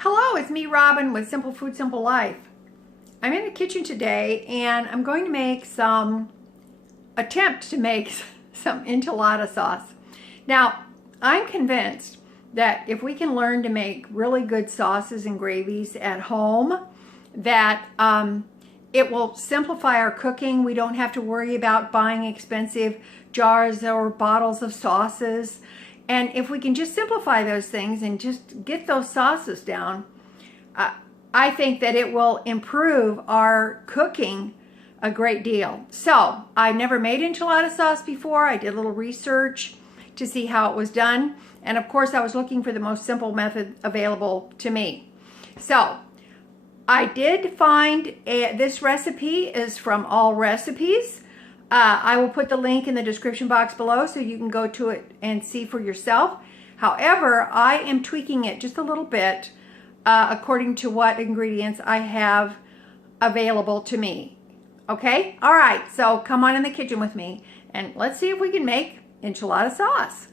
Hello, it's me, Robin, with Simple Food, Simple Life. I'm in the kitchen today and I'm going to attempt to make some enchilada sauce. Now, I'm convinced that if we can learn to make really good sauces and gravies at home, that it will simplify our cooking. We don't have to worry about buying expensive jars or bottles of sauces. And if we can just simplify those things and just get those sauces down, I think that it will improve our cooking a great deal. So I never made enchilada sauce before. I did a little research to see how it was done. And of course, I was looking for the most simple method available to me. So I did find this recipe is from All Recipes. I will put the link in the description box below so you can go to it and see for yourself. However, I am tweaking it just a little bit according to what ingredients I have available to me. Okay? All right, so come on in the kitchen with me and let's see if we can make enchilada sauce.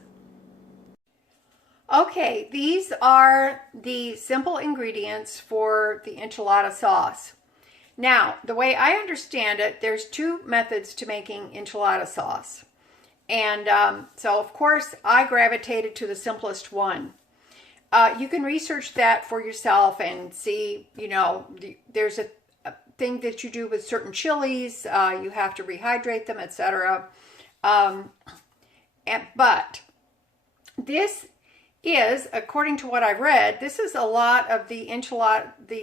Okay, these are the simple ingredients for the enchilada sauce. Now, the way I understand it, there's two methods to making enchilada sauce. And so, of course, I gravitated to the simplest one. You can research that for yourself and see, there's a thing that you do with certain chilies. You have to rehydrate them, etc. But this is, according to what I've read, this is a lot of the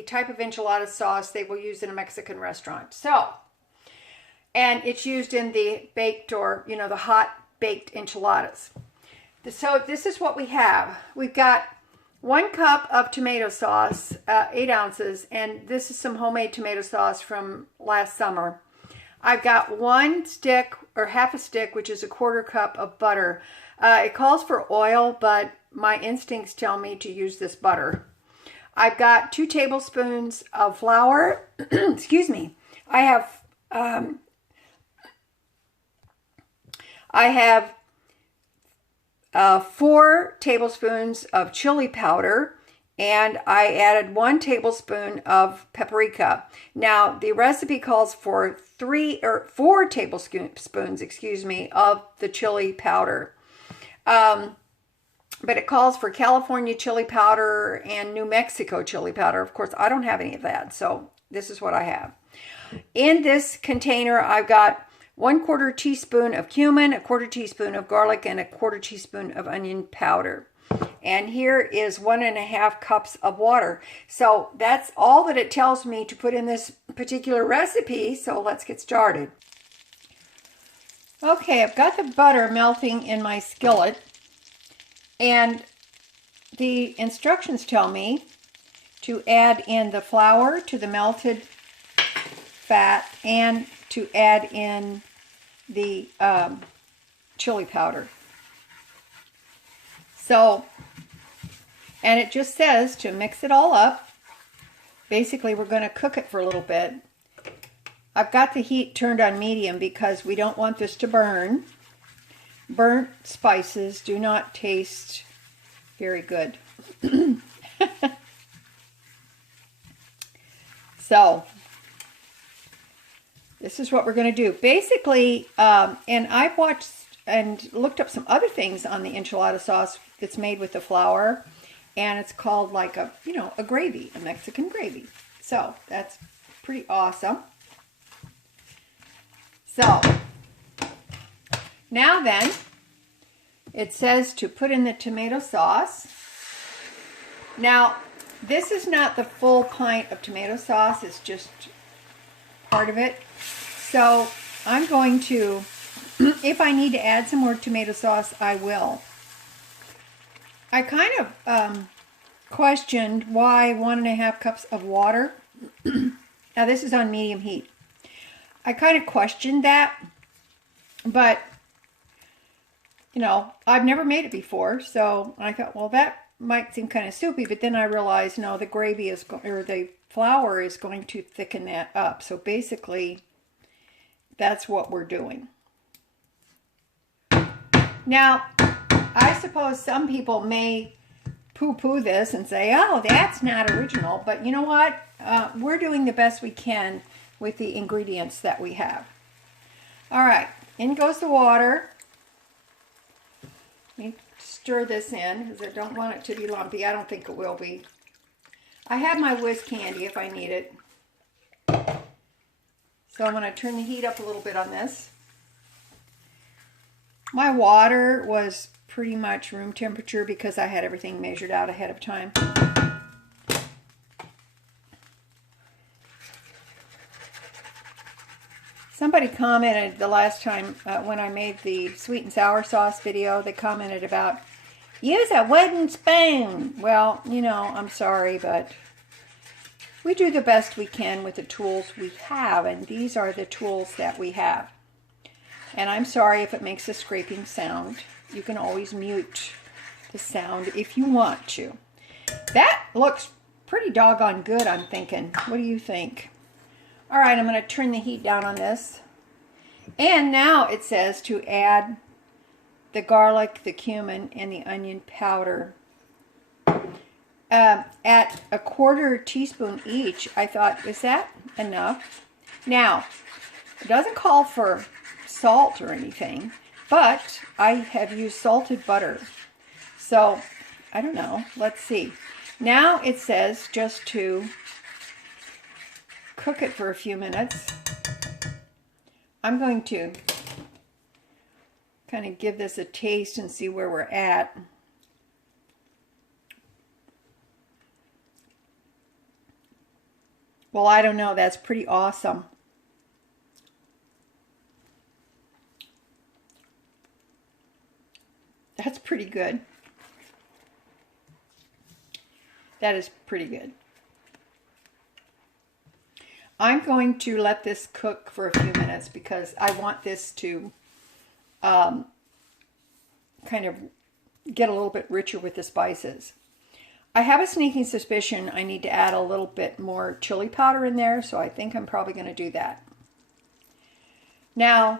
type of enchilada sauce they will use in a Mexican restaurant. So, and it's used in the baked or, the hot baked enchiladas. So this is what we have. We've got 1 cup of tomato sauce, 8 ounces, and this is some homemade tomato sauce from last summer. I've got 1 stick or half a stick, which is a 1/4 cup of butter. It calls for oil, but my instincts tell me to use this butter. I've got 2 tablespoons of flour. Excuse me. I have 4 tablespoons of chili powder, and I added 1 tablespoon of paprika. Now, the recipe calls for 4 tablespoons, of the chili powder. But it calls for California chili powder and New Mexico chili powder. Of course, I don't have any of that, so this is what I have. In this container, I've got 1/4 teaspoon of cumin, 1/4 teaspoon of garlic, and 1/4 teaspoon of onion powder. And here is 1.5 cups of water. So that's all that it tells me to put in this particular recipe, so let's get started. Okay, I've got the butter melting in my skillet. And the instructions tell me to add in the flour to the melted fat and to add in the chili powder. So, and it just says to mix it all up. Basically, we're going to cook it for a little bit. I've got the heat turned on medium because we don't want this to burn. Burnt spices do not taste very good. So, this is what we're going to do. Basically, and I've watched and looked up some other things on the enchilada sauce that's made with the flour, and it's called like a gravy, a Mexican gravy. So, that's pretty awesome. So, now then, it says to put in the tomato sauce. Now, this is not the full pint of tomato sauce, it's just part of it. So, I'm going to, if I need to add some more tomato sauce, I will. I kind of questioned why 1.5 cups of water. Now, this is on medium heat. I kind of questioned that, but I've never made it before, so I thought, well, that might seem kind of soupy, but then I realized, no, the gravy is, or the flour is going to thicken that up. So basically, that's what we're doing. Now, I suppose some people may poo-poo this and say, oh, that's not original. But you know what? We're doing the best we can with the ingredients that we have. All right, in goes the water. Let me stir this in because I don't want it to be lumpy. I don't think it will be. I have my whiz candy if I need it. So I'm going to turn the heat up a little bit on this. My water was pretty much room temperature because I had everything measured out ahead of time. Somebody commented the last time when I made the sweet and sour sauce video, they commented about, use a wooden spoon. Well, you know, I'm sorry, but we do the best we can with the tools we have, and these are the tools that we have. And I'm sorry if it makes a scraping sound. You can always mute the sound if you want to. That looks pretty doggone good, I'm thinking. What do you think? All right, I'm going to turn the heat down on this. And now it says to add the garlic, the cumin, and the onion powder. At 1/4 teaspoon each, I thought, is that enough? Now, it doesn't call for salt or anything, but I have used salted butter. So, I don't know. Let's see. Now it says just to cook it for a few minutes. I'm going to kind of give this a taste and see where we're at. Well, I don't know. That's pretty awesome. That's pretty good. That is pretty good. I'm going to let this cook for a few minutes because I want this to kind of get a little bit richer with the spices. I have a sneaking suspicion I need to add a little bit more chili powder in there, so I think I'm probably going to do that. Now,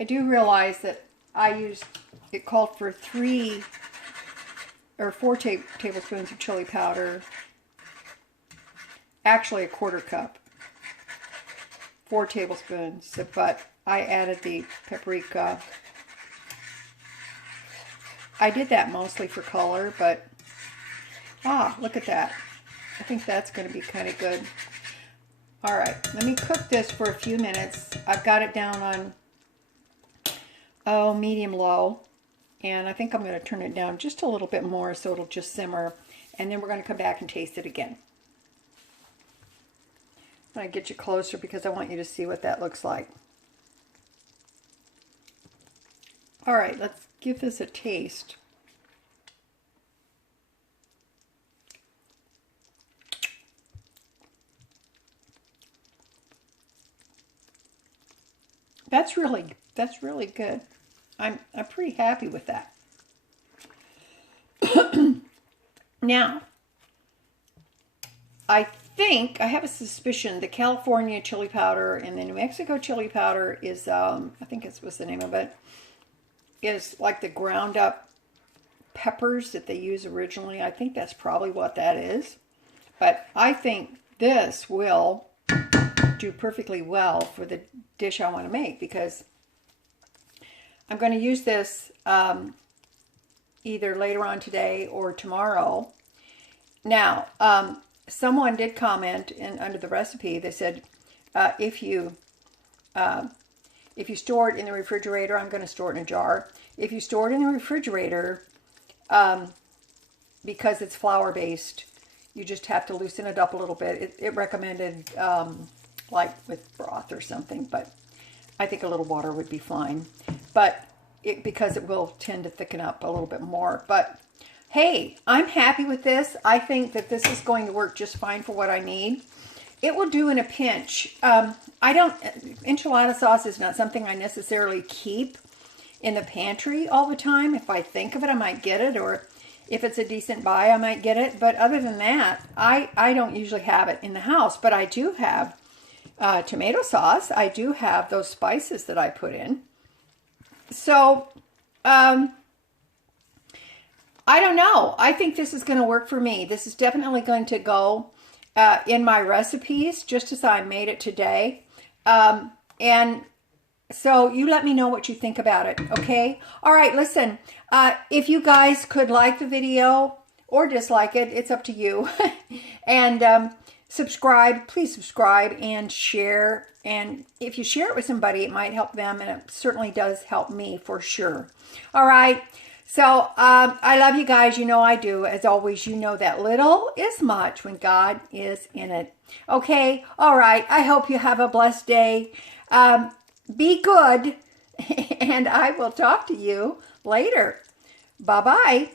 I do realize that it called for 3 or 4 tablespoons of chili powder. Actually, 1/4 cup. 4 tablespoons, but I added the paprika. I did that mostly for color, but look at that. I think that's going to be kind of good. All right, let me cook this for a few minutes. I've got it down on medium low, and I think I'm going to turn it down just a little bit more so it'll just simmer, and then we're going to come back and taste it again. I'm going to get you closer because I want you to see what that looks like. All right, let's give this a taste. That's really good. I'm pretty happy with that. Now, I think I have a suspicion the California chili powder and the New Mexico chili powder is I think it was the name of it, is like the ground up peppers that they use originally. I think that's probably what that is. But I think this will do perfectly well for the dish I want to make because I'm going to use this either later on today or tomorrow. Now, someone did comment under the recipe. They said if you store it in the refrigerator, I'm going to store it in a jar. If you store it in the refrigerator, because it's flour based, you just have to loosen it up a little bit. It recommended like with broth or something, but I think a little water would be fine. But because it will tend to thicken up a little bit more. But hey, I'm happy with this. I think that this is going to work just fine for what I need. It will do in a pinch. Enchilada sauce is not something I necessarily keep in the pantry all the time. If I think of it, I might get it, or if it's a decent buy, I might get it. But other than that, I don't usually have it in the house. But I do have tomato sauce. I do have those spices that I put in. So, I don't know. I think this is going to work for me. This is definitely going to go in my recipes, just as I made it today. And so you let me know what you think about it, okay? All right, listen, if you guys could like the video or dislike it, it's up to you. And subscribe, please subscribe and share. And if you share it with somebody, it might help them, and it certainly does help me for sure. All right, so I love you guys. You know I do. As always, you know that little is much when God is in it. Okay, all right, I hope you have a blessed day. Be good, and I will talk to you later. Bye-bye.